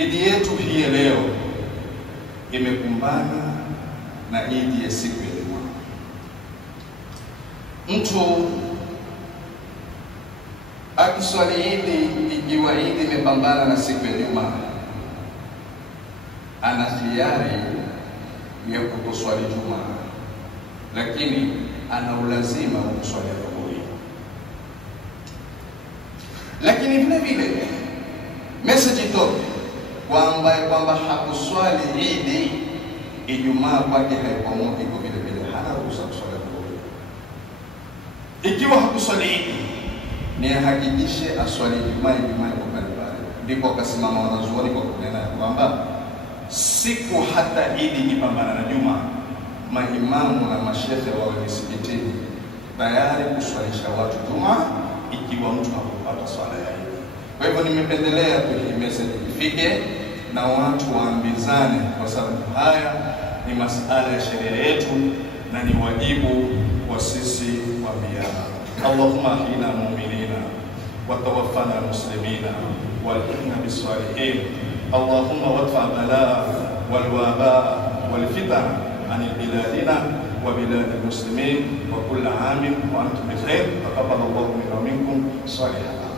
Idi yetu hii leo imekumbana na idi ya siku ya Ijumaa. Mtu akiswali idi, ikiwa idi imepambana na siku ya Ijumaa, ana hiari ya kutoswali Ijumaa, lakini ana ulazima wa kuswali dhuhuri. Lakini vile vile message itoke kwamba hakuswali idi Ijumaa kwake haipomoki, kwa vile vile hana ruhusa kuswali dhuhuri. Ikiwa hakuswali idi, ni hakikishe aswali Ijumaa iko pale. Ndipo akasimama wanazuoni kwa kunena kwamba siku hata idi ikipambana na Juma, maimamu na mashehe wa misikitini tayari kuswalisha watu Juma ikiwa mtu hakupata swala ya idi. Kwa hivyo nimependelea hii message ifike na watu waambizane, kwa sababu haya ni masuala ya sheria yetu na ni wajibu wa sisi kuambiana. Allahumma hina mu'minina wa tawaffana muslimina walhikna bisalihin. Allahumma wadfa balaa wal wabaa wal fitan an biladina wa bilad almuslimin wa kull aam wa antum bi khair. Taqabbal Allahu minna wa minkum salihah.